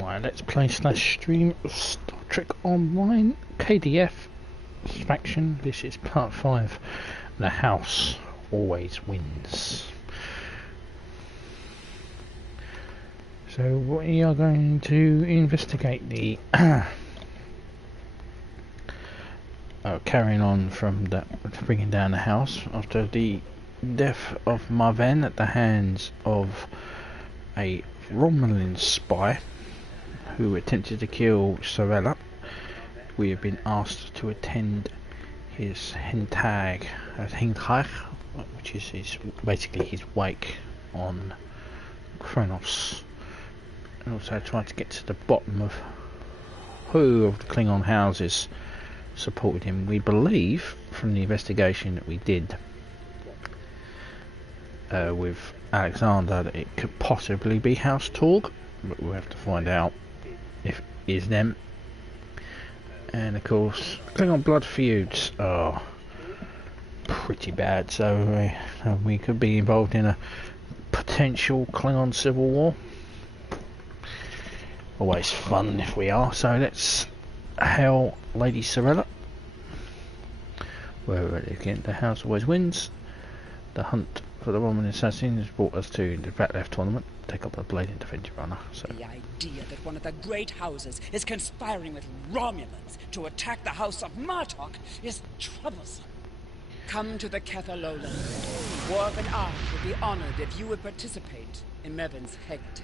my Let's Play / stream of Star Trek Online KDF faction. This is part 5. The house always wins. So we are going to investigate the carrying on from the bringing down the house after the death of Marven at the hands of a Romulian spy who attempted to kill Sorella. We have been asked to attend his Heghtay, which is basically his wake on QO'NOS, and also try to get to the bottom of who of the Klingon houses supported him. We believe from the investigation that we did with Alexander that it could possibly be House Torg, but we'll have to find out if it is them. And of course, Klingon blood feuds are pretty bad, so we could be involved in a potential Klingon civil war. Always fun if we are. So let's hail Lady Sorella. We're ready again. The house always wins. The hunt for the Romulan assassin has brought us to the Vatlef tournament. Take up the blade and defend your honor. So the idea that one of the great houses is conspiring with Romulans to attack the House of Martoks is troublesome. Come to the Kether lowland. Worf and I would be honored if you would participate in Mevin's Heghtay.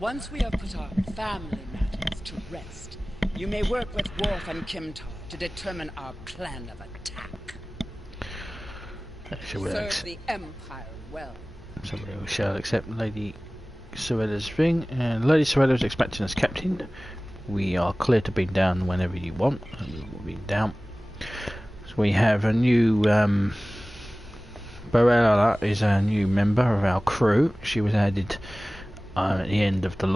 Once we have put our family matters to rest, you may work with Worf and Kimtar to determine our plan of attack. Serve the Empire well. Somebody shall accept Lady Sorella's thing, and Lady Sorella is expecting us captain. We are clear to beam down whenever you want, and we will beam down. So we have a new Barella is a new member of our crew. She was added at the end of the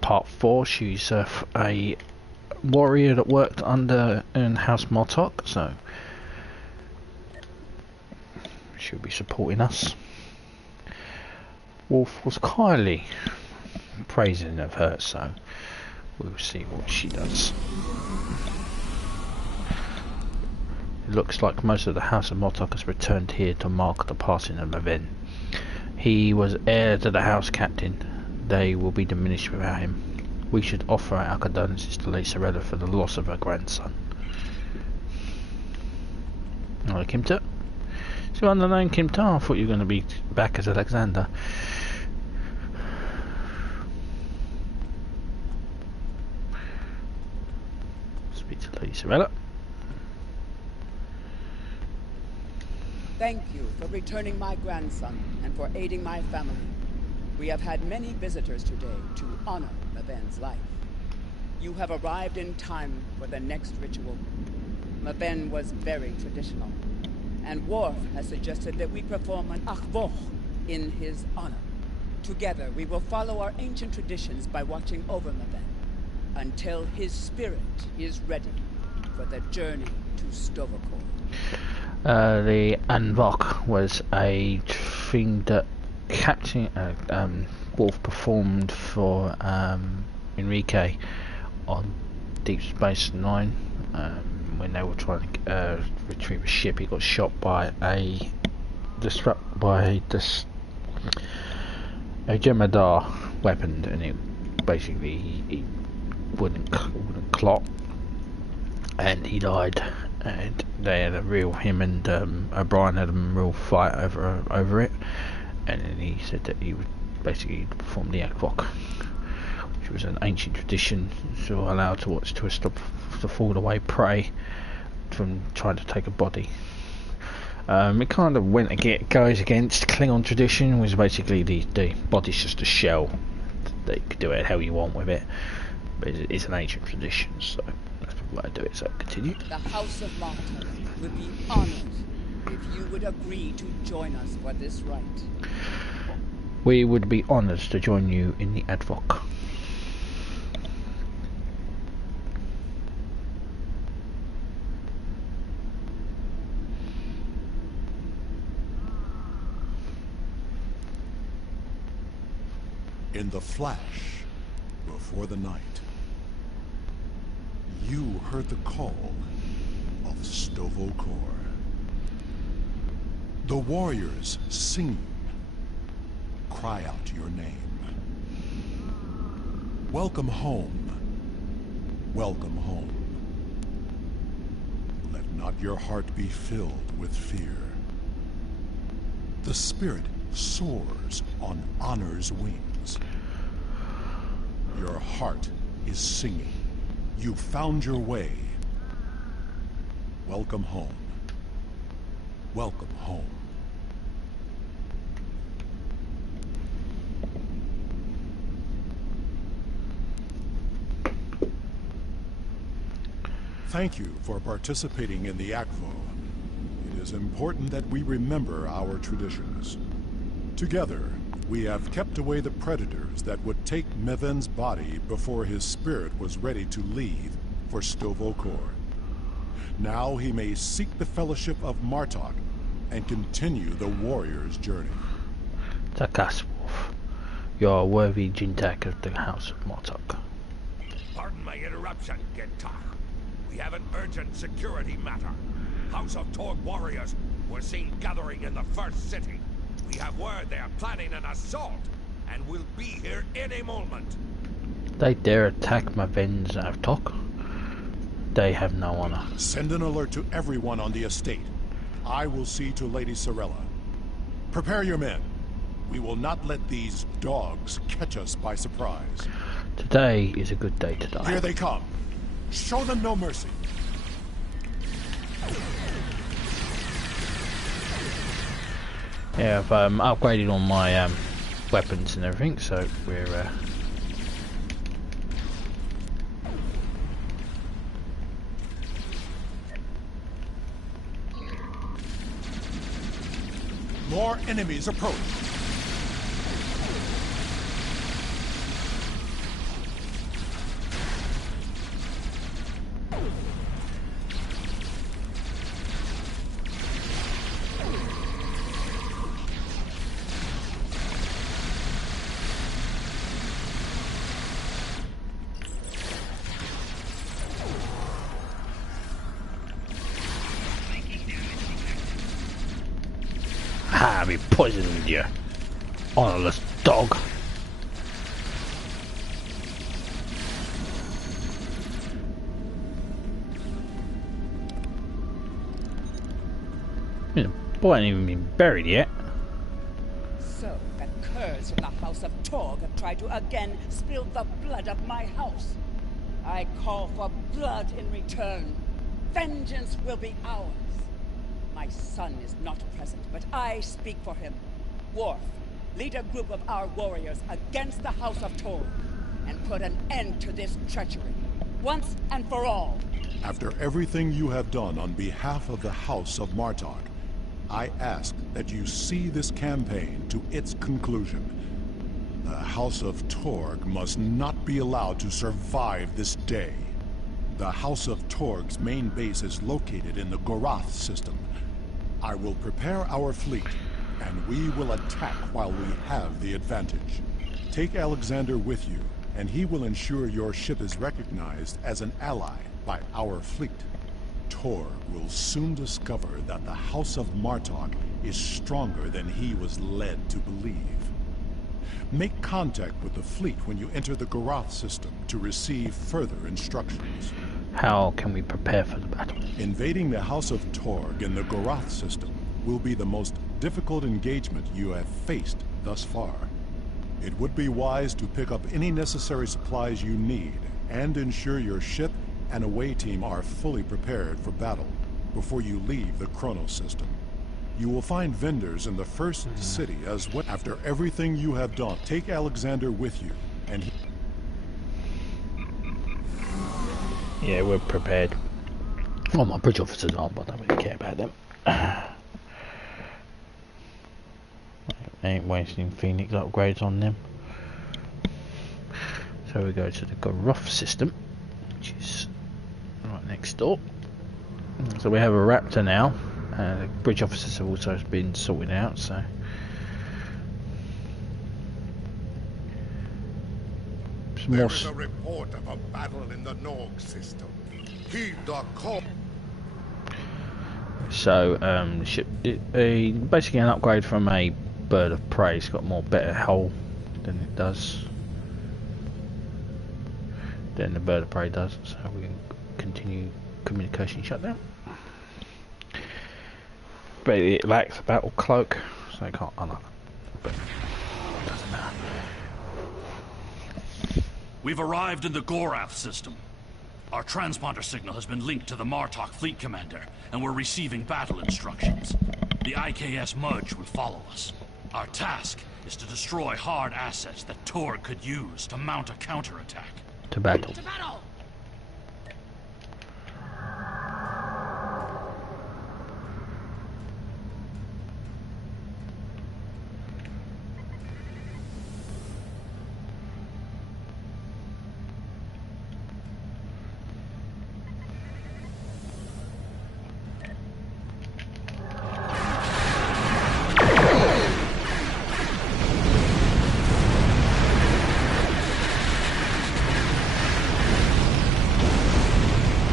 part 4. She's a warrior that worked under in House Martoks, so she'll be supporting us. Wolf was kindly praising of her, so we'll see what she does. It looks like most of the House of Martoks has returned here to mark the passing of Marven. He was heir to the house captain. They will be diminished without him. We should offer our condolences to Lady Sorella for the loss of her grandson. Hello, Kimtar. So under the name Kimtar, I thought you were going to be back as Alexander. Speak to Lady Sorella. Thank you for returning my grandson and for aiding my family. We have had many visitors today to honor Marven's life. You have arrived in time for the next ritual. Marven was very traditional, and Worf has suggested that we perform an akvoch in his honor. Together, we will follow our ancient traditions by watching over Marven until his spirit is ready for the journey to Tovokor. The Anvok was a thing that Captain Wolf performed for Enrique on Deep Space Nine when they were trying to retrieve a ship. He got shot by a Jemadar weapon, and it basically he wouldn't clot, and he died. And they had him and O'Brien had a real fight over it, and then he said that he would basically perform the Akvok, which was an ancient tradition to allow to stop the fallen away prey from trying to take a body. It kind of goes against Klingon tradition, which is basically the body's just a shell. They could do it how you want with it, but it's an ancient tradition, so that's the way I do it. So continue. The House of Martoks would be honored if you would agree to join us for this rite. We would be honored to join you in the Advoc. In the flash, before the night, you heard the call of Stovokor. The warriors singing cry out your name. Welcome home. Welcome home. Let not your heart be filled with fear. The spirit soars on honor's wings. Your heart is singing. You found your way. Welcome home. Welcome home. Thank you for participating in the Akvo. It is important that we remember our traditions. Together, we have kept away the predators that would take Meven's body before his spirit was ready to leave for Stovokor. Now he may seek the fellowship of Martok and continue the warrior's journey. Takaswolf, you're a worthy Jintak of the House of Martok. Pardon my interruption, Gintar. We have an urgent security matter. House of Torg warriors were seen gathering in the first city. We have word they are planning an assault, and will be here any moment. They dare attack Meven's Avtok? They have no honor. Send an alert to everyone on the estate. I will see to Lady Sorella. Prepare your men. We will not let these dogs catch us by surprise. Today is a good day to die. Here they come. Show them no mercy. Yeah, I've upgraded on my weapons and everything, so we're More enemies approach. ha! We poisoned you, honorless dog. The boy ain't even been buried yet. So, the curs from the House of Torg have tried to again spill the blood of my house. I call for blood in return. Vengeance will be ours. My son is not present, but I speak for him. Worf, lead a group of our warriors against the House of Torg, and put an end to this treachery, once and for all. After everything you have done on behalf of the House of Martok, I ask that you see this campaign to its conclusion. The House of Torg must not be allowed to survive this day. The House of Torg's main base is located in the GORATH system. I will prepare our fleet, and we will attack while we have the advantage. Take Alexander with you, and he will ensure your ship is recognized as an ally by our fleet. Torg will soon discover that the House of Martok is stronger than he was led to believe. Make contact with the fleet when you enter the GORATH system to receive further instructions. How can we prepare for the battle? Invading the House of Torg in the GORATH system will be the most difficult engagement you have faced thus far. It would be wise to pick up any necessary supplies you need and ensure your ship and away team are fully prepared for battle before you leave the QO'NOS system. You will find vendors in the first city as well. After everything you have done, take Alexander with you, and Yeah, we're prepared. Well, my bridge officers aren't, but I don't really care about them. I ain't wasting Phoenix upgrades on them. So we go to the GORATH system, which is right next door. So we have a Raptor now. The bridge officers have also been sorted out, so There is a report of a battle in the Norg system. Heed the call. So, basically an upgrade from a bird of prey. It's got better hull than it does. Than the bird of prey does. So we can continue communication shutdown. But it lacks a battle cloak, so I can't unlock it. But it doesn't matter. We've arrived in the GORATH system. Our transponder signal has been linked to the Martok fleet commander, and we're receiving battle instructions. The IKS Mudge will follow us. Our task is to destroy hard assets that Torg could use to mount a counterattack. To battle. To battle!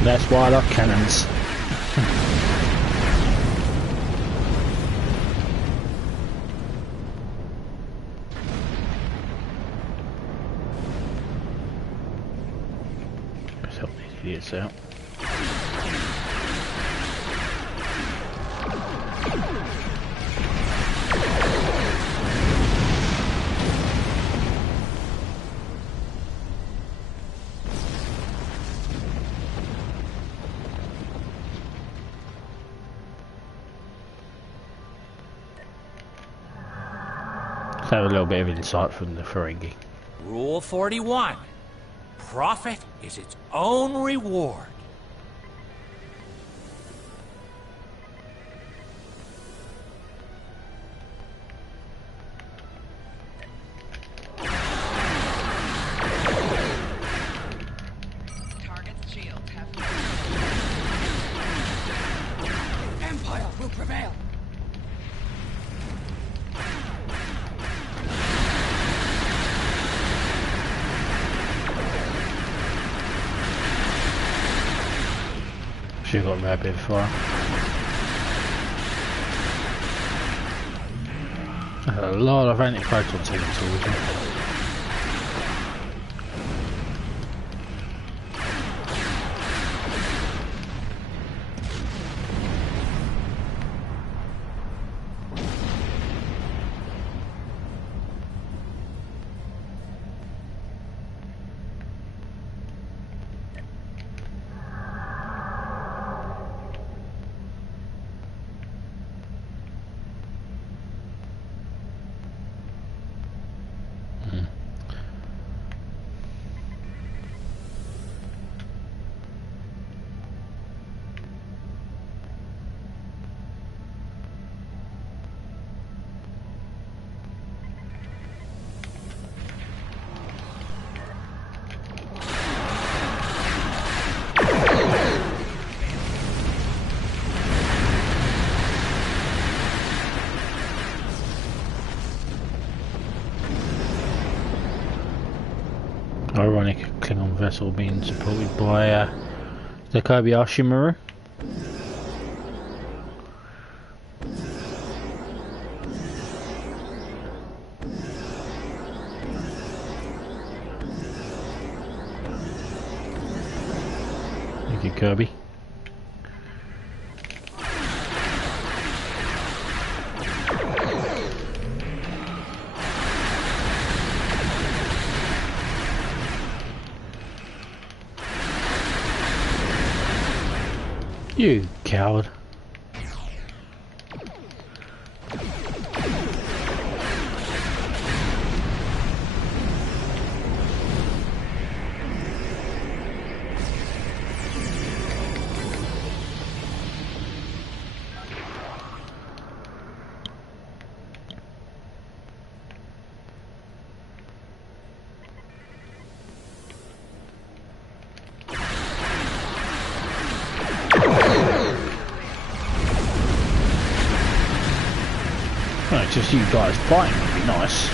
That's why I love cannons. Let's help these idiots out. Let's have a little bit of insight from the Ferengi. Rule 41. Profit is its own reward. Target's shields have... Empire will prevail! She got rapid fire. A lot of anti-proton teams towards me. Ironic Klingon vessel being supported by the Kobayashi Maru. Thank you, Kirby. You coward. No, just you guys fighting would be nice.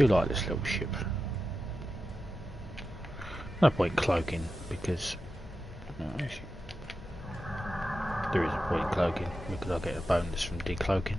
do like this little ship. No point cloaking because actually, there is a point cloaking because I get a bonus from decloaking.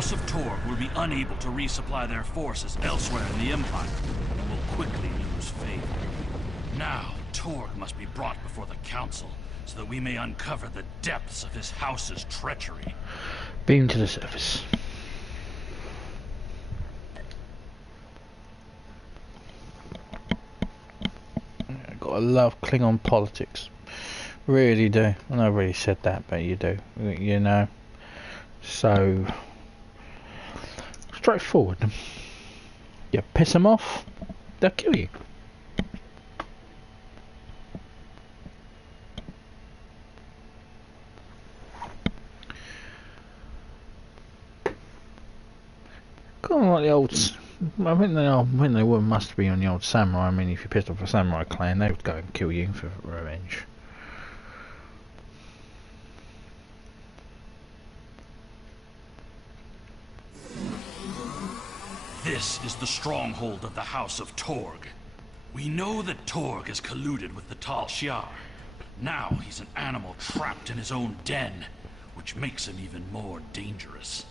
House of Torg will be unable to resupply their forces elsewhere in the Empire, and will quickly lose favor. Now, Torg must be brought before the Council, so that we may uncover the depths of his house's treachery. Beam to the surface. Gotta love Klingon politics. Really do. I know I already said that, but you do. You know. So straightforward. You piss them off, they'll kill you. Kind of like the old. I think they are. When they were, must be on the old samurai. I mean, if you pissed off a samurai clan, they would go and kill you for revenge. This is the stronghold of the House of Torg. We know that Torg has colluded with the Tal Shiar. Now he's an animal trapped in his own den, which makes him even more dangerous.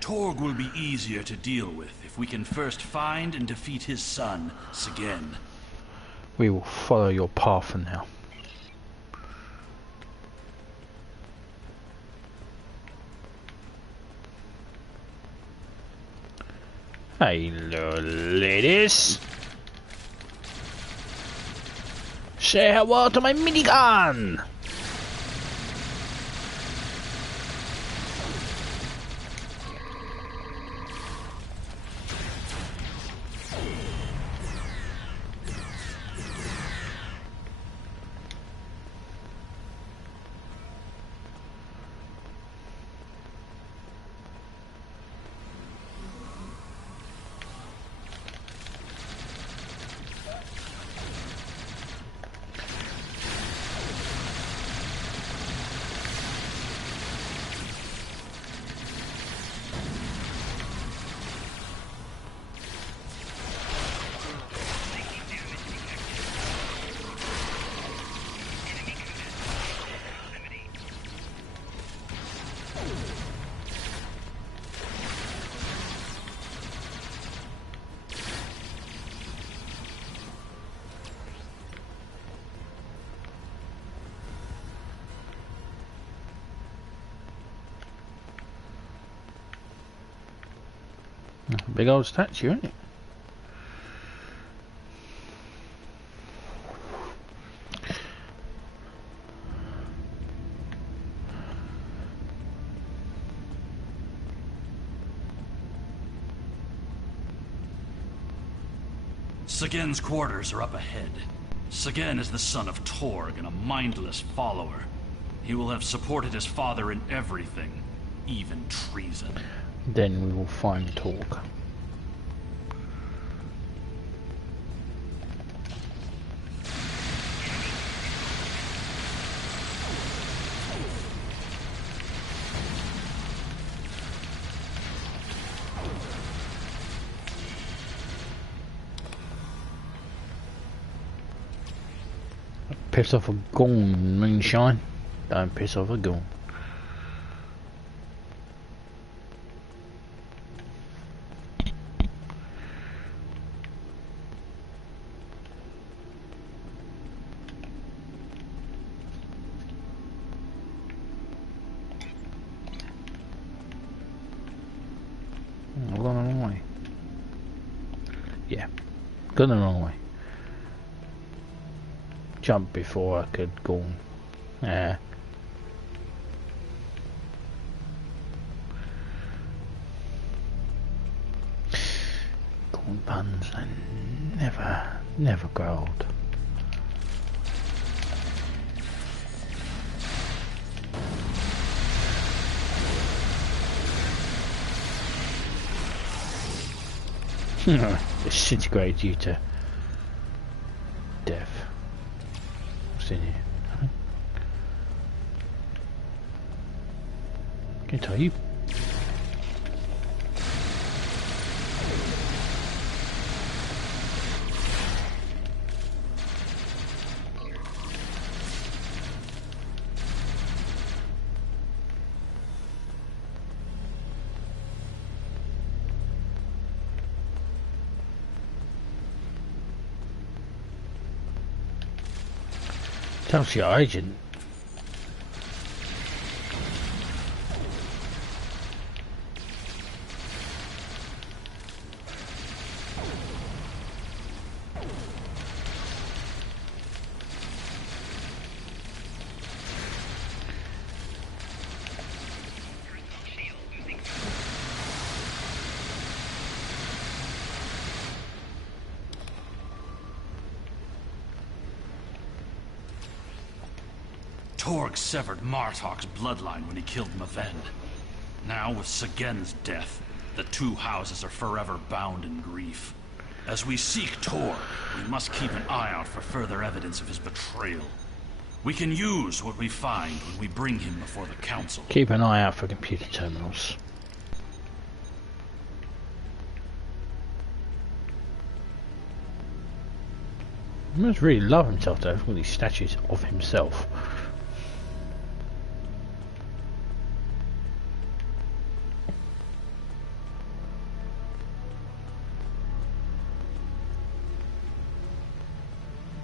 Torg will be easier to deal with if we can first find and defeat his son, Segen. We will follow your path for now. Hello, ladies. Say hello to my minigun. Big old statue, isn't it? Segen's quarters are up ahead. Segen is the son of Torg and a mindless follower. He will have supported his father in everything, even treason. Then we will find Torg. Piss off a goon, moonshine. Don't piss off a goon. Gone the wrong way. Jump before I could go on. Yeah. Corn puns and never grow old. Disintegrate due to death. What's in here? Can I tell you? Tells your agent. Torg severed Martok's bloodline when he killed Maven. Now, with Sagen's death, the two houses are forever bound in grief. As we seek Torg, we must keep an eye out for further evidence of his betrayal. We can use what we find when we bring him before the council. Keep an eye out for computer terminals. He must really love himself though, with these statues of himself.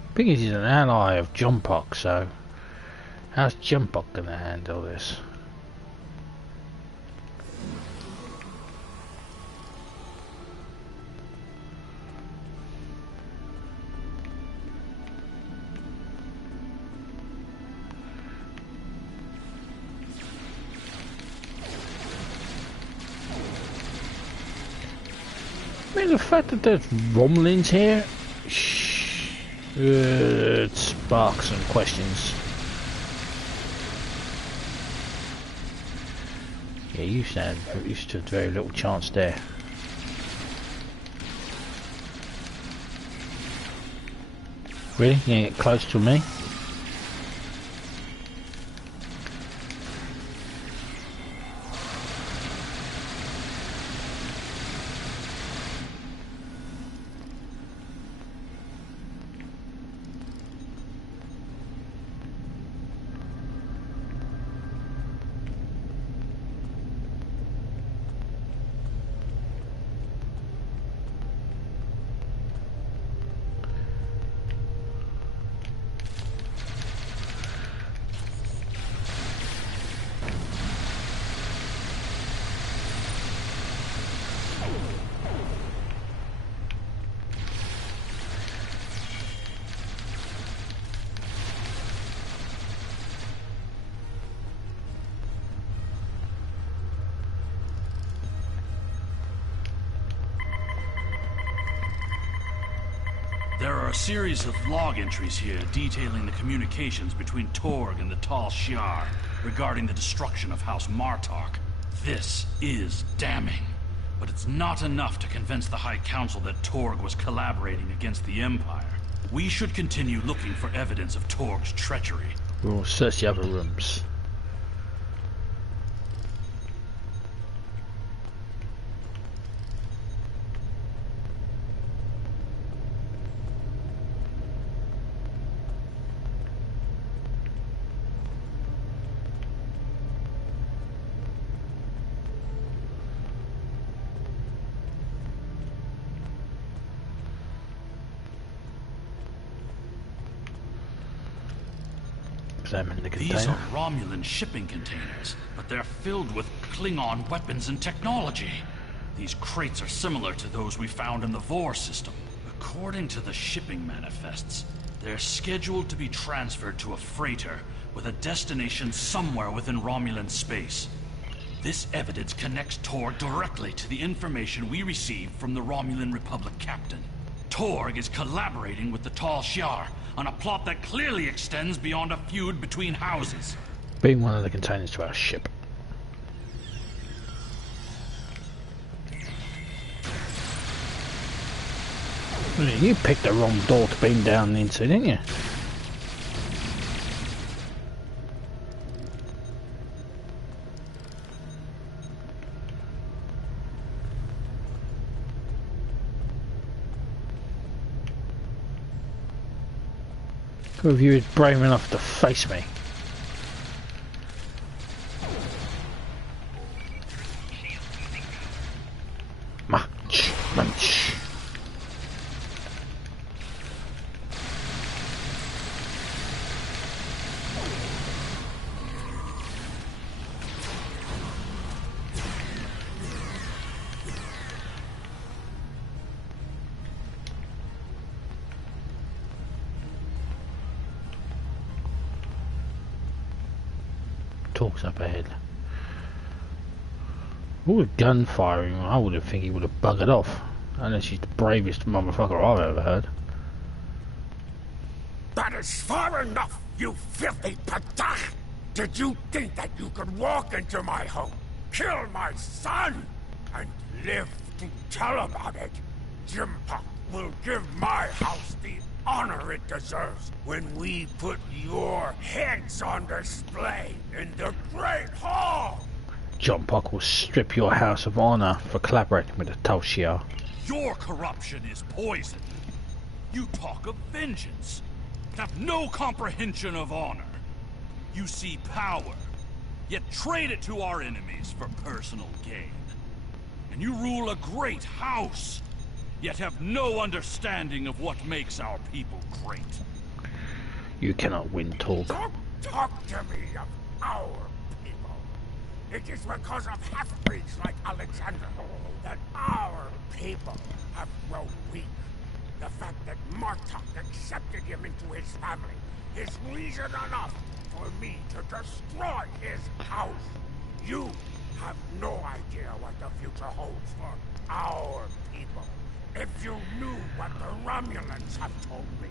I think he's an ally of Jumpok, so how's Jumpok gonna handle this? I mean, the fact that there's Romulians here, it sparks some questions. Yeah, you stood very little chance there. Really? You gonna get close to me? There are a series of log entries here detailing the communications between Torg and the Tal Shiar regarding the destruction of House Martok. This is damning, but it's not enough to convince the High Council that Torg was collaborating against the Empire. We should continue looking for evidence of Torg's treachery. We'll search the other rooms. These are Romulan shipping containers, but they're filled with Klingon weapons and technology. These crates are similar to those we found in the Vor system. According to the shipping manifests, they're scheduled to be transferred to a freighter with a destination somewhere within Romulan space. This evidence connects Torg directly to the information we received from the Romulan Republic captain. Torg is collaborating with the Tal Shiar on a plot that clearly extends beyond a feud between houses. Bring one of the containers to our ship. You picked the wrong door to beam down into, didn't you? Who of you is brave enough to face me? Munch. Talks up ahead. All the gun firing, I would have think he would have buggered off. Unless he's the bravest motherfucker I've ever heard. That is far enough, you filthy patach! Did you think that you could walk into my home, kill my son, and live to tell about it? Jimpa will give my house the honor it deserves when we put your heads on display in the Great Hall! John Puck will strip your house of honor for collaborating with the Tal Shiar. Your corruption is poison. You talk of vengeance, have no comprehension of honor. You see power, yet trade it to our enemies for personal gain. And you rule a great house, yet have no understanding of what makes our people great. You cannot win, Torg. Don't talk to me of our people. It is because of half-breeds like Alexander that our people have grown weak. The fact that Martok accepted him into his family is reason enough for me to destroy his house. You have no idea what the future holds for our people. If you knew what the Romulans have told me,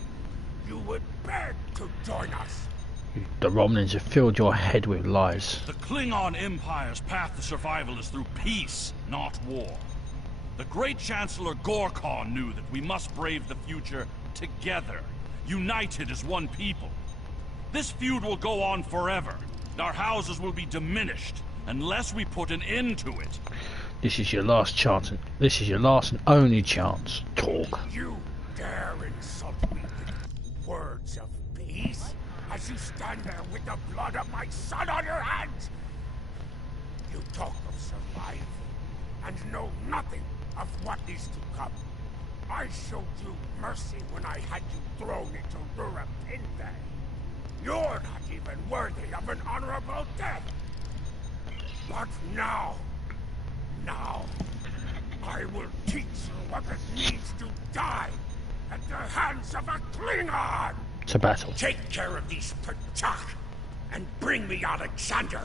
you would beg to join us. The Romulans have filled your head with lies. The Klingon Empire's path to survival is through peace, not war. The great Chancellor Gorkon knew that we must brave the future together, united as one people. This feud will go on forever. Our houses will be diminished unless we put an end to it. This is your last chance. This is your last and only chance, Torg. You dare insult me with words of peace as you stand there with the blood of my son on your hands? You talk of survival and know nothing of what is to come. I showed you mercy when I had you thrown into Rurapinte. You're not even worthy of an honorable death. But now, I will teach you what it means to die at the hands of a Klingon! It's a battle. Take care of these Patach and bring me Alexander.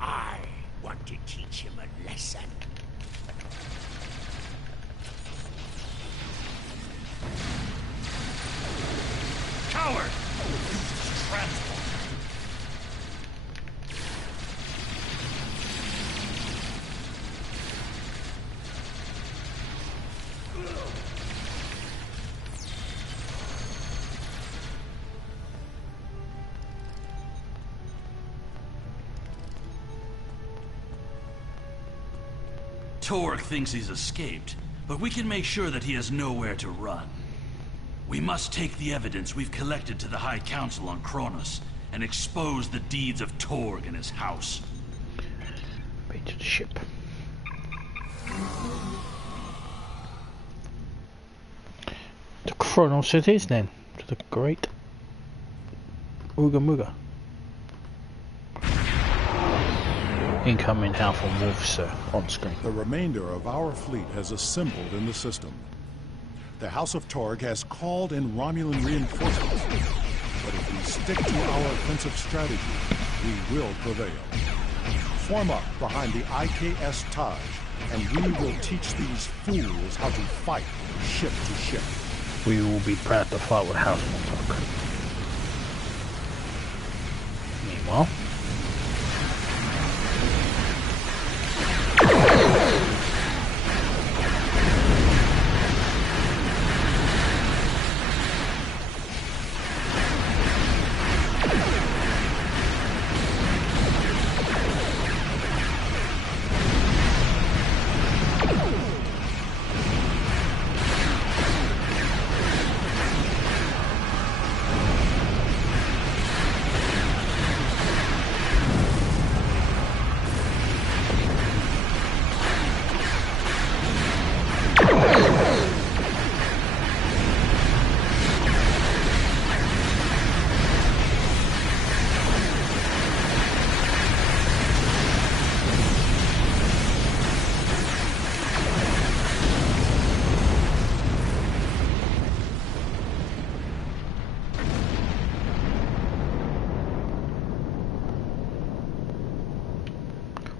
I want to teach him a lesson. Coward! Transport. Torg thinks he's escaped, but we can make sure that he has nowhere to run. We must take the evidence we've collected to the High Council on QO'NOS and expose the deeds of Torg and his house. Way to the ship. To QO'NOS it is then. To the great Ooga Mooga. Incoming Alpha Wolf, sir, on screen. The remainder of our fleet has assembled in the system. The House of Torg has called in Romulan reinforcements. But if we stick to our offensive strategy, we will prevail. Form up behind the IKS Taj, and we will teach these fools how to fight ship to ship. We will be proud to fight with House Martok. Meanwhile,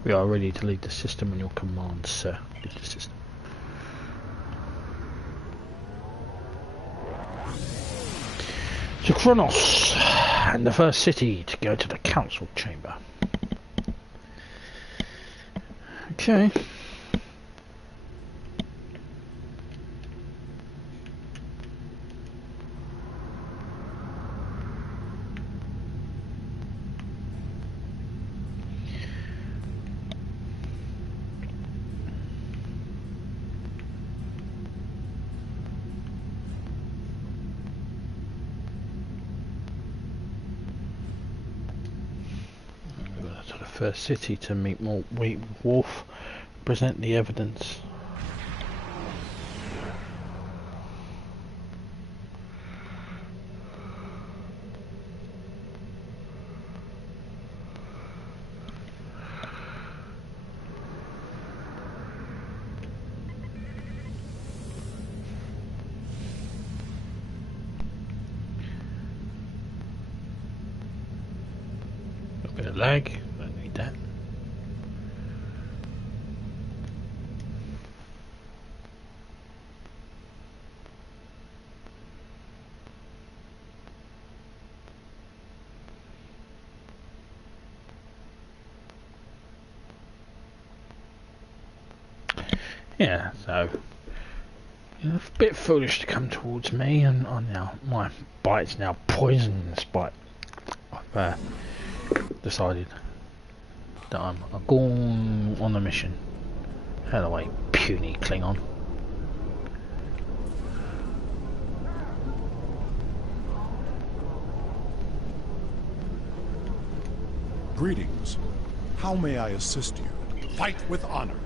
we are ready to lead the system on your command, sir. Lead the system. To QO'NOS, and the first city to go to the council chamber. Okay. First city to meet Wolf, present the evidence. A bit of lag. That. Yeah, so a bit foolish to come towards me, and now my bite's now poisonous bite. I've decided that I'm going on a mission. Hell away, puny Klingon. Greetings. How may I assist you? Fight with honor.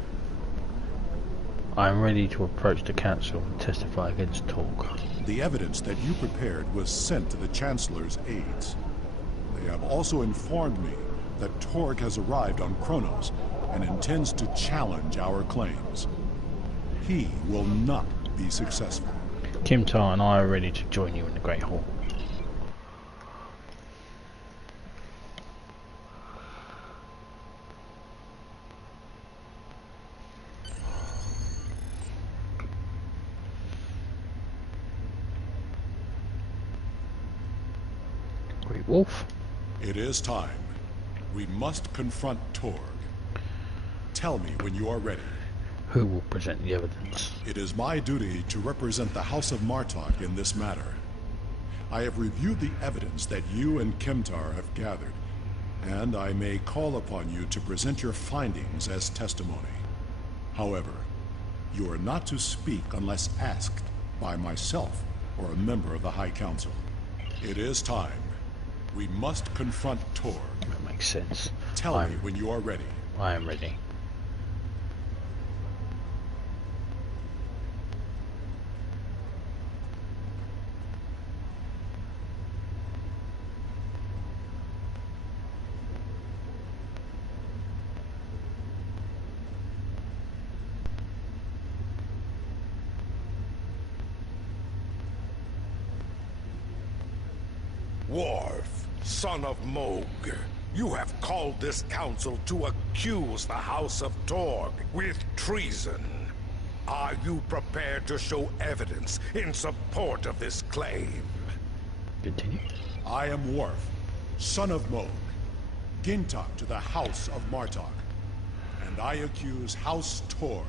I am ready to approach the council and testify against Torg. The evidence that you prepared was sent to the Chancellor's aides. They have also informed me that Torg has arrived on QO'NOS and intends to challenge our claims. He will not be successful. Kimtar and I are ready to join you in the Great Hall. Great Wolf. It is time. We must confront Torg. Tell me when you are ready. Who will present the evidence? It is my duty to represent the House of Martok in this matter. I have reviewed the evidence that you and Kimtar have gathered, and I may call upon you to present your findings as testimony. However, you are not to speak unless asked by myself or a member of the High Council. It is time. We must confront Torg. That makes sense. Tell me when you are ready. I am ready. Worf, son of Moog, you have called this council to accuse the House of Torg with treason. Are you prepared to show evidence in support of this claim? Continue. I am Worf, son of Moog, Gintok to the House of Martok, and I accuse House Torg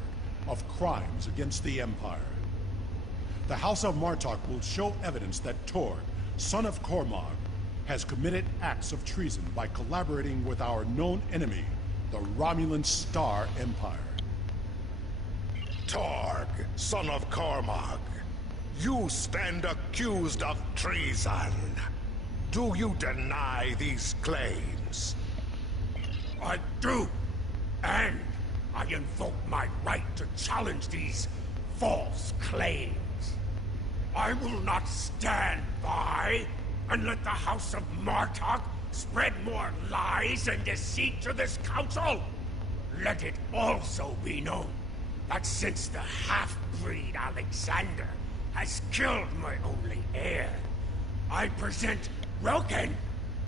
of crimes against the Empire. The House of Martok will show evidence that Torg, son of Cormog, has committed acts of treason by collaborating with our known enemy, the Romulan Star Empire. Torg, son of Cormog, you stand accused of treason. Do you deny these claims? I do, and I invoke my right to challenge these false claims. I will not stand by and let the House of Martok spread more lies and deceit to this council. Let it also be known that since the half-breed Alexander has killed my only heir, I present Roken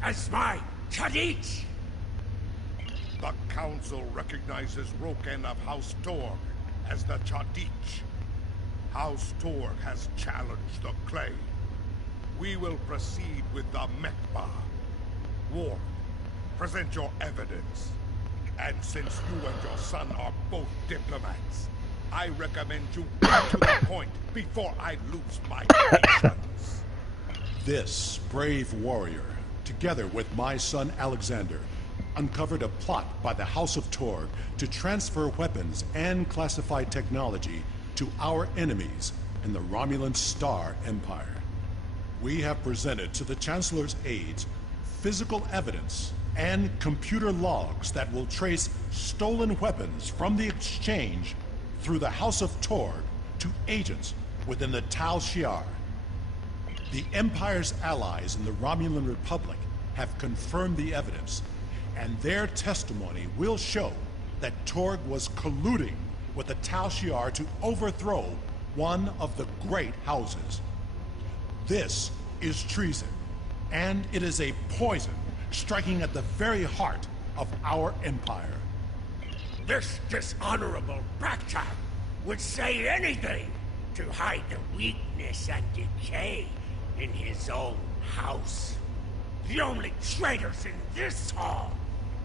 as my Kadich. The council recognizes Roken of House Torg as the Chadich. House Torg has challenged the claim. We will proceed with the Mekba. Worf, present your evidence. And since you and your son are both diplomats, I recommend you get to the point before I lose my patience. This brave warrior, together with my son Alexander, uncovered a plot by the House of Torg to transfer weapons and classified technology to our enemies in the Romulan Star Empire. We have presented to the Chancellor's aides physical evidence and computer logs that will trace stolen weapons from the exchange through the House of Torg to agents within the Tal Shiar. The Empire's allies in the Romulan Republic have confirmed the evidence, and their testimony will show that Torg was colluding with the Tal Shiar to overthrow one of the great houses. This is treason, and it is a poison striking at the very heart of our empire. This dishonorable bastard would say anything to hide the weakness and decay in his own house. The only traitors in this hall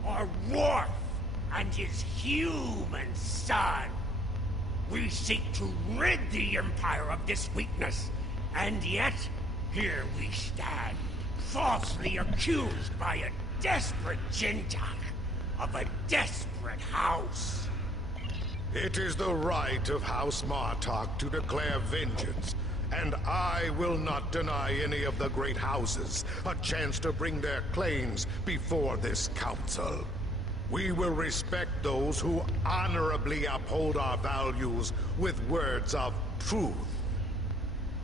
are Worf and his human son. We seek to rid the Empire of this weakness, and yet here we stand, falsely accused by a desperate Jintak of a desperate house. It is the right of House Martok to declare vengeance, and I will not deny any of the great houses a chance to bring their claims before this council. We will respect those who honorably uphold our values with words of truth.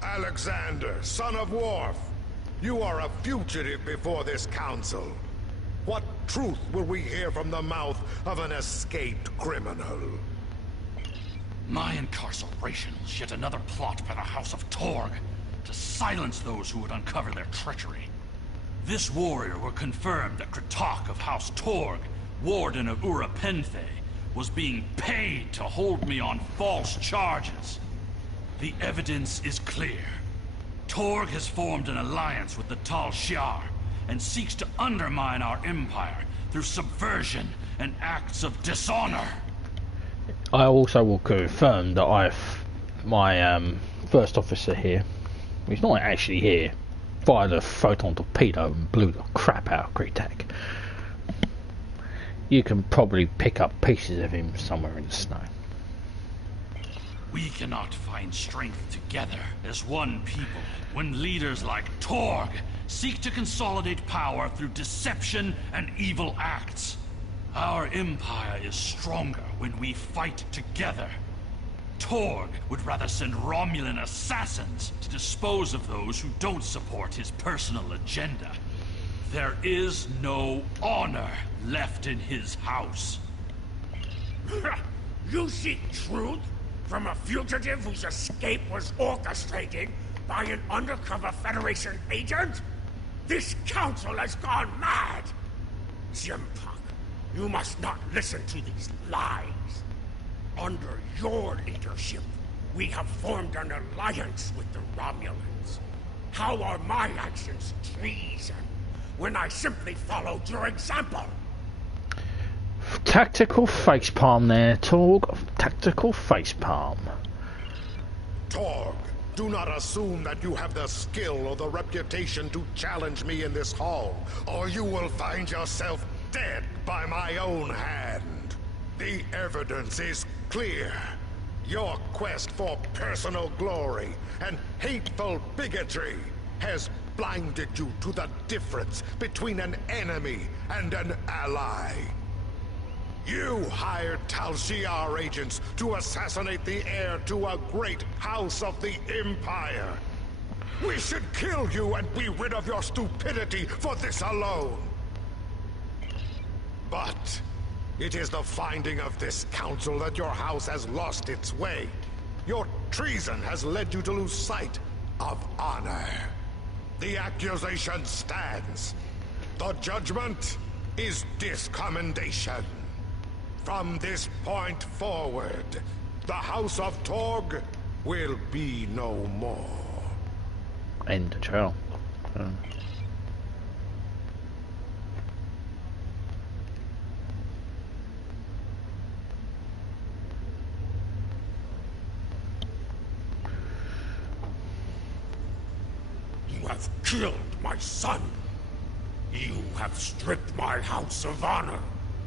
Alexander, son of Worf, you are a fugitive before this council. What truth will we hear from the mouth of an escaped criminal? My incarceration was yet another plot by the House of Torg to silence those who would uncover their treachery. This warrior will confirm that Kratok of House Torg, Warden of Urapenthe, was being paid to hold me on false charges. The evidence is clear. Torg has formed an alliance with the Tal Shiar and seeks to undermine our empire through subversion and acts of dishonor. I also will confirm that my first officer here, he's not actually here, fired a photon torpedo and blew the crap out of Kratok. You can probably pick up pieces of him somewhere in the snow. We cannot find strength together as one people when leaders like Torg seek to consolidate power through deception and evil acts. Our empire is stronger when we fight together. Torg would rather send Romulan assassins to dispose of those who don't support his personal agenda. There is no honor left in his house. You seek truth from a fugitive whose escape was orchestrated by an undercover Federation agent? This council has gone mad! Jimpuck, you must not listen to these lies. Under your leadership, we have formed an alliance with the Romulans. How are my actions treason when I simply followed your example? Tactical facepalm there, Torg. Tactical facepalm. Torg, do not assume that you have the skill or the reputation to challenge me in this hall, or you will find yourself dead by my own hand. The evidence is clear. Your quest for personal glory and hateful bigotry has blinded you to the difference between an enemy and an ally. You hired Tal Shiar agents to assassinate the heir to a great house of the Empire. We should kill you and be rid of your stupidity for this alone. But it is the finding of this council that your house has lost its way. Your treason has led you to lose sight of honor. The accusation stands. The judgment is discommendation. From this point forward, the House of Torg will be no more. End of trail. You have killed my son. You have stripped my house of honor.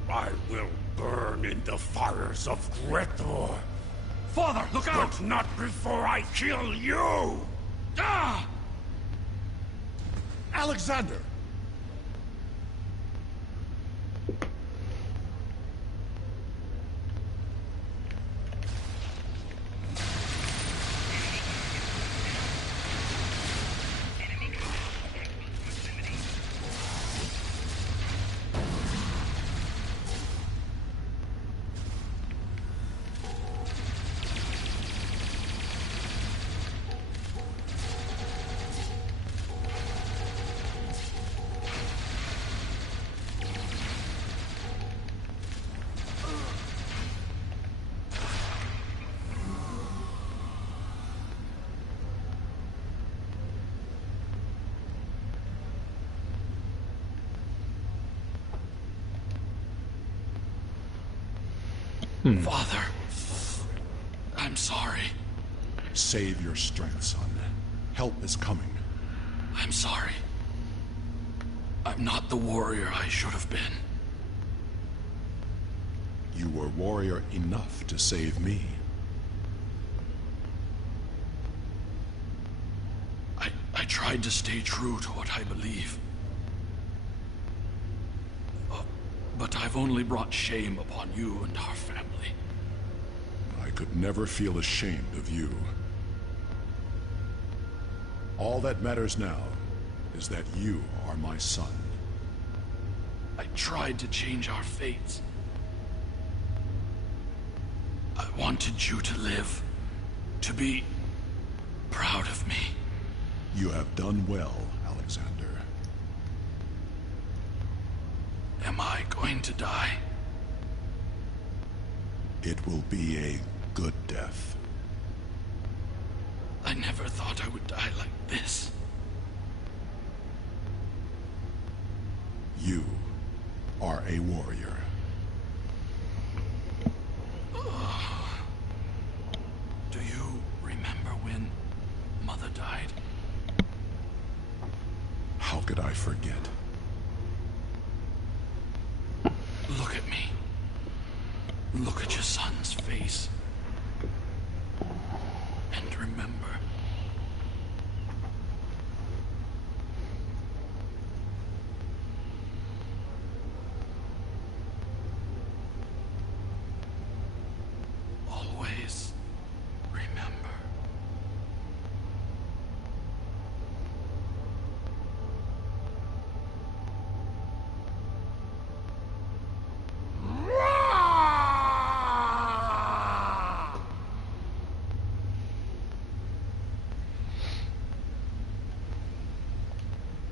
I will burn in the fires of Grethor. Father, look out! But not before I kill you! Ah! Alexander! Father, I'm sorry. Save your strength, son. Help is coming. I'm sorry. I'm not the warrior I should have been. You were warrior enough to save me. I tried to stay true to what I believe. But I've only brought shame upon you and our family. I could never feel ashamed of you. All that matters now is that you are my son. I tried to change our fates. I wanted you to live, to be proud of me. You have done well, Alexander. Am I going to die? It will be a good death. I never thought I would die like this. You are a warrior. Do you remember when Mother died? How could I forget? Look at me. Look at your son's face. And remember. Always remember.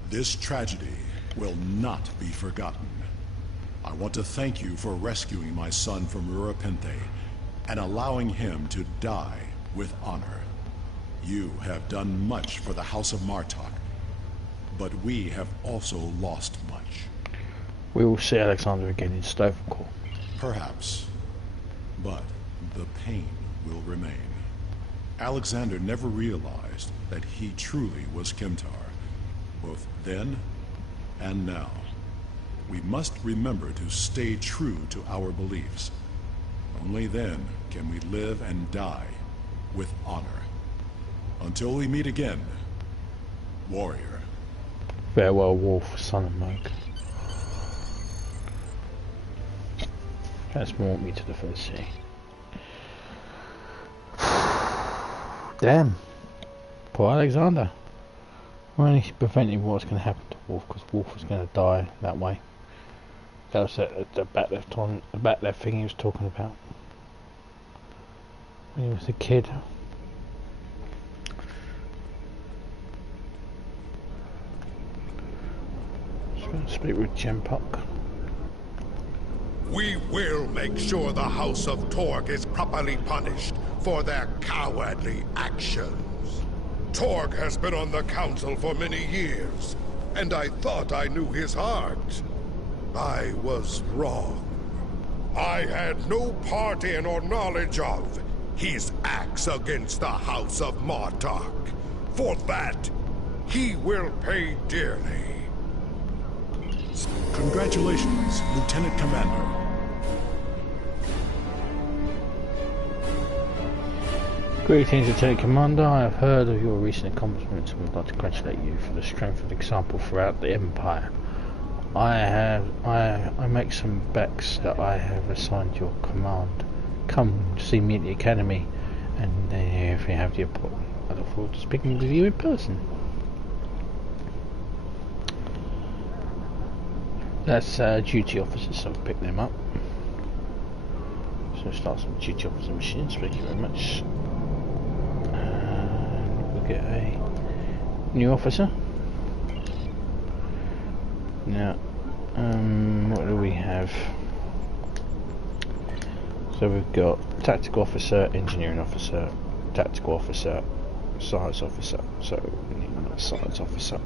This tragedy will not be forgotten. I want to thank you for rescuing my son from Heghtay and allowing him to die with honor. You have done much for the House of Martok, but we have also lost much. We will see Alexander again in Stovecourt. Perhaps, but the pain will remain. Alexander never realized that he truly was Kimtar, both then and now. We must remember to stay true to our beliefs. Only then can we live and die with honor. Until we meet again, warrior. Farewell, Wolf, son of Merc. Transport me to the first sea. Damn. Poor Alexander. We're only preventing what's going to happen to Wolf, because Wolf was going to die that way. That was the back left thing he was talking about when he was a kid. Just going to speak with Jempok. We will make sure the House of Torg is properly punished for their cowardly actions. Torg has been on the council for many years, and I thought I knew his heart. I was wrong. I had no part in or knowledge of his acts against the House of Martok. For that, he will pay dearly. Congratulations, Lieutenant Commander. Greetings, Lieutenant Commander. I have heard of your recent accomplishments and would like to congratulate you for the strength of the example throughout the Empire. I make some bets that I have assigned your command. Come see me at the academy, and if you have the appointment, I look forward to speaking with you in person. That's duty officers, so we'll pick them up. So start some duty officer missions. Thank you very much. And we'll get a new officer. Now, what do we have? So we've got tactical officer, engineering officer, tactical officer, science officer. So we need another science officer.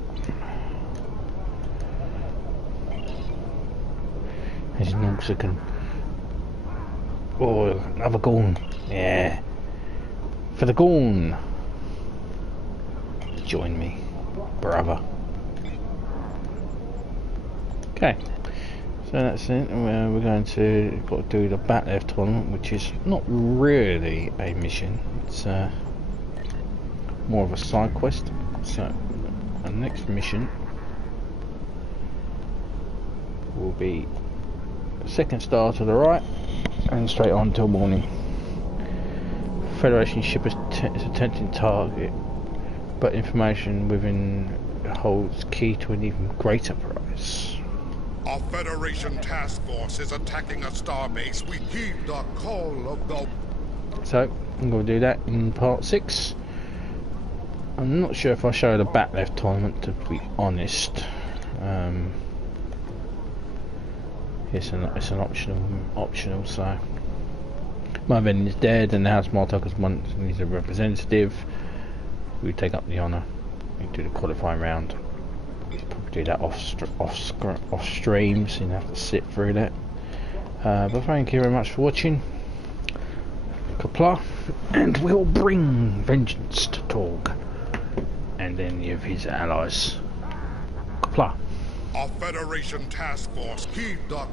There's an Mexican. Oh, another goon. Yeah. For the goon. Join me, brother. Okay. So that's it. We're going to got to do the bat left tournament, which is not really a mission. It's more of a side quest. So our next mission will be second star to the right and straight on till morning. Federation ship is attempting target, but information within holds key to an even greater prize. A Federation task force is attacking a starbase. We heed the call of the... So I'm going to do that in part 6. I'm not sure if I show the back left tournament, to be honest. It's an optional. So my event is dead, and the House of Martoks needs a representative. We take up the honour. We do the qualifying round. Probably do that off stream, so you don't have to sit through that. But thank you very much for watching. Kapla, and we'll bring vengeance to Torg and any of his allies. Kapla. A Federation task force. Heed the...